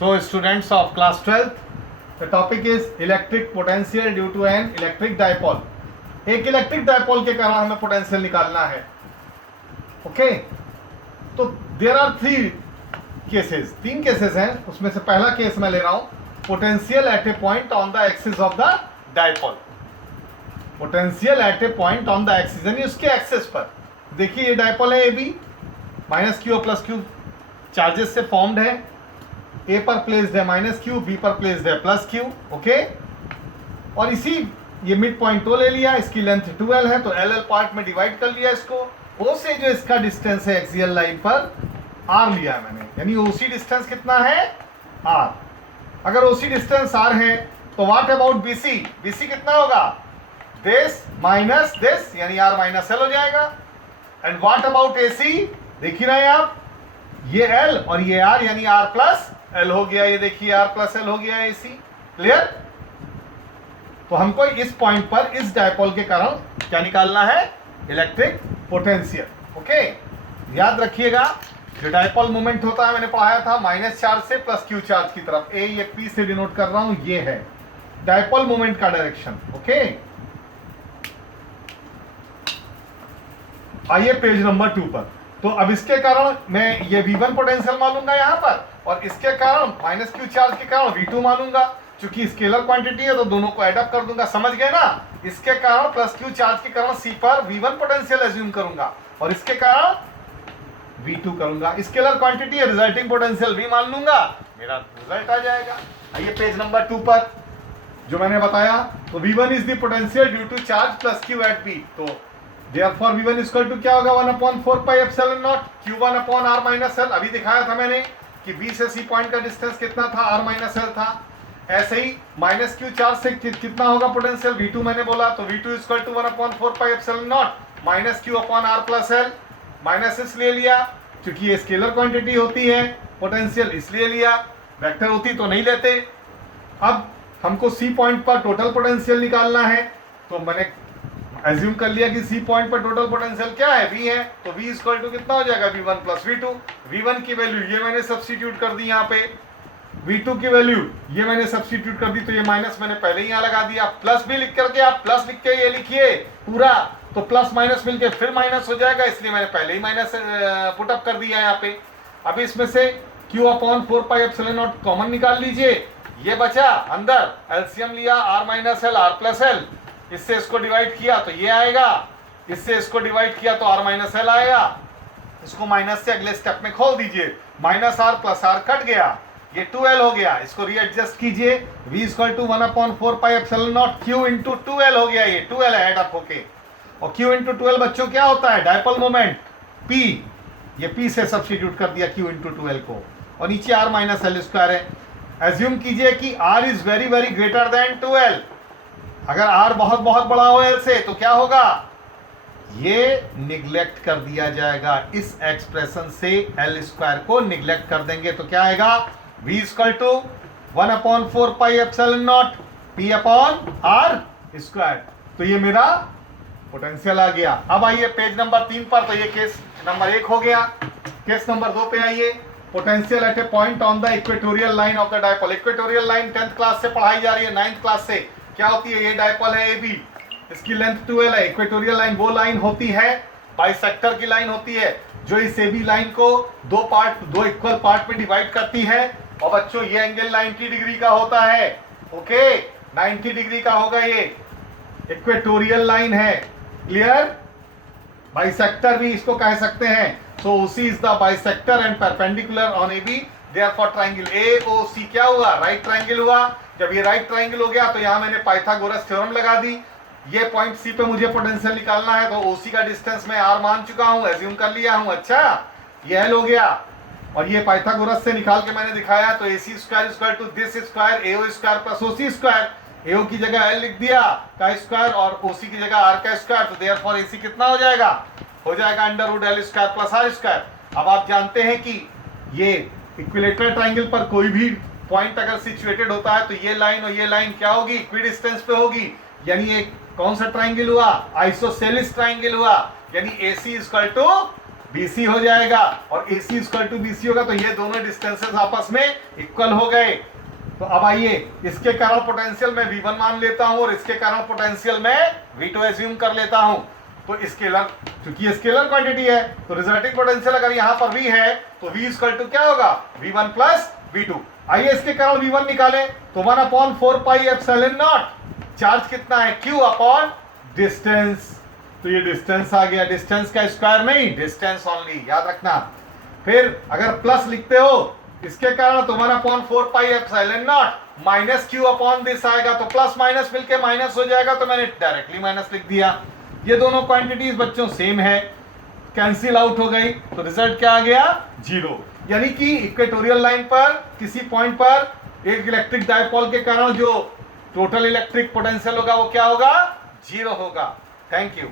So students of class 12th, the topic is electric potential due to an electric dipole. एक electric dipole के कारण हमें potential निकालना है. ओके, तो देयर आर तीन केसेस हैं. उसमें से पहला केस मैं ले रहा हूं, potential at A point on the axis of the dipole. Potential at A point on the axis यानी उसके एक्सिस पर. देखिए ये डायपोल है ए बी, माइनस क्यू और प्लस क्यू चार्जेस से फॉर्म्ड है. ए पर प्लेस्ड है माइनस क्यू, बी पर प्लेस्ड है प्लस क्यू. ओके, और इसी ये मिड पॉइंट ओ ले लिया, इसकी लेंथ 2l है तो एल पार्ट में डिवाइड कर लिया इसको. ओ से जो इसका डिस्टेंस है एक्सियल लाइन पर r लिया है मैंने, यानी ओसी डिस्टेंस कितना है r. अगर ओसी डिस्टेंस r है तो व्हाट अबाउट बीसी. बीसी कितना होगा, दिस माइनस दिस यानी r माइनस एल हो जाएगा. एंड व्हाट अबाउट एसी, देख ही रहे हैं आप, ये l और ये r यानी r प्लस एल हो गया. ये देखिए r प्लस एल हो गया एसी. क्लियर. तो हमको इस पॉइंट पर इस डायपोल के कारण क्या निकालना है, इलेक्ट्रिक पोटेंशियल. ओके, याद रखिएगा जो डायपोल मोमेंट होता है मैंने पढ़ाया था माइनस चार्ज से प्लस क्यू चार्ज की तरफ. ए ये पी से डिनोट कर रहा हूं, ये है डायपोल मोमेंट का डायरेक्शन. ओके, आइए पेज नंबर 2 पर. तो अब इसके कारण मैं ये V1 पोटेंशियल मानूंगा यहां पर, और इसके कारण माइनस क्यू चार्ज के कारण V2 मानूंगा. चूंकि स्केलर क्वांटिटी है तो दोनों को एड अप कर दूंगा. समझ गए ना. इसके कारण प्लस क्यू चार्ज के कारण C पर V1 पोटेंशियल एज्यूम करूंगा और इसके कारण V2 करूंगा. स्केलर क्वांटिटी है, रिजल्टिंग पोटेंशियल V मान लूंगा, मेरा रिजल्ट आ जाएगा. आइए पेज नंबर 2 पर जो मैंने बताया, तो V1 is the potential due to charge plus q at B. तो therefore V1 इक्वल टू क्या होगा, 1/4 pi epsilon naught Q1 upon R minus l. अभी दिखाया था मैंने कि B से C पॉइंट का डिस्टेंस कितना था, R माइनस एल था. ऐसे ही माइनस क्यू चार्ज से कितना होगा पोटेंशियल, V2 मैंने बोला, तो V2 equal to 1/4 pi epsilon naught minus q upon R plus l. Minus इसलिए लिया क्योंकि ये स्केलर क्वांटिटी होती है, पोटेंशियल इसलिए लिया, वेक्टर होती तो नहीं लेते. अब हमको C पॉइंट पर टोटल पोटेंशियल निकालना है, तो मैंने एज्यूम कर लिया कि C पॉइंट पर टोटल पोटेंशियल क्या है, V है. तो V इक्वल टू कितना हो जाएगा, V1 प्लस V2. V1 की वैल्यू ये मैंने सब्स्टिट्यूट कर दी यहाँ पे, V2 की वैल्यू ये मैंने सब्स्टिट्यूट कर दी, तो ये माइनस मैंने पहले ही यहाँ लगा दिया. प्लस भी लिख करके आप प्लस लिख के ये लिखिए पूरा, तो प्लस माइनस मिलके फिर माइनस हो जाएगा, इसलिए मैंने पहले ही माइनस पुट अप कर दिया यहाँ पे. अब इसमें से Q upon 4 pi epsilon not common निकाल लीजिए. ये बचा अंदर, एलसीएम लिया R minus L R plus L, इससे इसको डिवाइड किया तो ये आएगा, इससे इसको डिवाइड किया तो R माइनस एल आएगा. इसको माइनस से अगले स्टेप में खोल दीजिए, minus R plus R cut गया, ये 2L हो गया. इसको रीएडजस्ट कीजिए, V equal to 1/4 pi epsilon naught Q into 2L हो गया. ये 2L ऐड अप होके, और Q इंटू 2L बच्चों क्या होता है, डायपोल मोमेंट P. ये P से सब्स्टिट्यूट कर दिया Q इंटू 2L को, और नीचे R माइनस एल स्क्वायर है. एज्यूम कीजिए कि R is very very greater than 2L. अगर R बहुत बहुत बड़ा हो L से तो क्या होगा, ये निगलेक्ट कर दिया जाएगा. इस एक्सप्रेशन से L स्क्वायर को निगलेक्ट कर देंगे तो क्या आएगा, V equal to 1/4 pi epsilon naught P upon R square. तो ये मेरा पोटेंशियल आ गया. अब आइए पेज नंबर 3 पर. तो ये केस नंबर 1 हो गया. केस नंबर 2 पे आइए. Potential at A point on the equatorial line of the dipole. Equatorial line 10th class से पढ़ाई जा रही है, 9th क्लास से. क्या होती है, ये डायपोल है AB, इसकी लेंथ 2L है. इक्वेटोरियल लाइन वो लाइन होती है, बाइसेक्टर की लाइन होती है, जो इस AB लाइन को दो इक्वल पार्ट में डिवाइड करती है. और बच्चों ये एंगल 90 डिग्री का होता है. ओके, 90 डिग्री का होगा. ये इक्वेटोरियल लाइन है. क्लियर. बाइसेक्टर भी इसको कह सकते हैं. सो OC is the bisector and perpendicular on AB. Therefore triangle AOC क्या हुआ, राइट ट्रायंगल हुआ. जब ये राइट ट्रायंगल हो गया तो यहां मैंने पाइथागोरस थ्योरम लगा दी. ये पॉइंट C पे मुझे पोटेंशियल निकालना है, तो OC का डिस्टेंस मैं R मान चुका हूं, एज्यूम कर लिया हूं. अच्छा, ये L हो गया, और ये पाइथागोरस से निकाल के मैंने दिखाया. तो AC square equal to this square AO square plus OC square. AO की जगह L लिख दिया का स्क्वायर और OC की जगह R का स्क्वायर. तो देयरफॉर AC कितना हो जाएगा, हो जाएगा √L square plus R square. अब आप जानते हैं कि ये इक्विलेटरल ट्रायंगल पर कोई भी पॉइंट अगर सिचुएटेड होता है तो ये लाइन और ये लाइन क्या होगी, इक्वी डिस्टेंस पे होगी. यानी ये कौन सा ट्रायंगल हुआ, आइसोसेलिस ट्रायंगल हुआ. यानी AC इक्वल टू BC हो जाएगा और AC इक्वल टू BC होगा, तो ये दोनों डिस्टेंसेस आपस में इक्वल हो गए। तो अब आइए, इसके कारण पोटेंशियल मैं V1 मान लेता हूं और इसके कारण पोटेंशियल मैं V2 एज्यूम कर लेता हूं। तो स्केलर, क्योंकि ये स्केलर क्वांटिटी है, तो रिजल्टिंग पोटेंशियल अगर यहां पर V है तो V इक्वल टू क्या होगा, V1 प्लस V2। आइए इसके कारण V1 निकालें, तो 1/4 पाई एप्सिलॉन नॉट, चार्ज कितना है, Q अपॉन डिस्टेंस। तो ये डिस्टेंस आ गया, डिस्टेंस का स्क्वायर नहीं, डिस्टेंस ओनली, याद रखना। फिर अगर प्लस लिखते हो इसके कारण, तो 1/4 pi epsilon naught minus Q upon this आएगा, तो प्लस माइनस मिलके माइनस हो जाएगा, तो मैंने डायरेक्टली माइनस लिख दिया। ये दोनों क्वांटिटीज बच्चों सेम है, कैंसिल आउट हो गई, तो रिजल्ट क्या आ गया, 0। यानी कि इक्वेटोरियल लाइन पर किसी पॉइंट पर एक इलेक्ट्रिक डायपोल के कारण जो टोटल इलेक्ट्रिक पोटेंशियल होगा वो क्या होगा, 0 होगा। Thank you.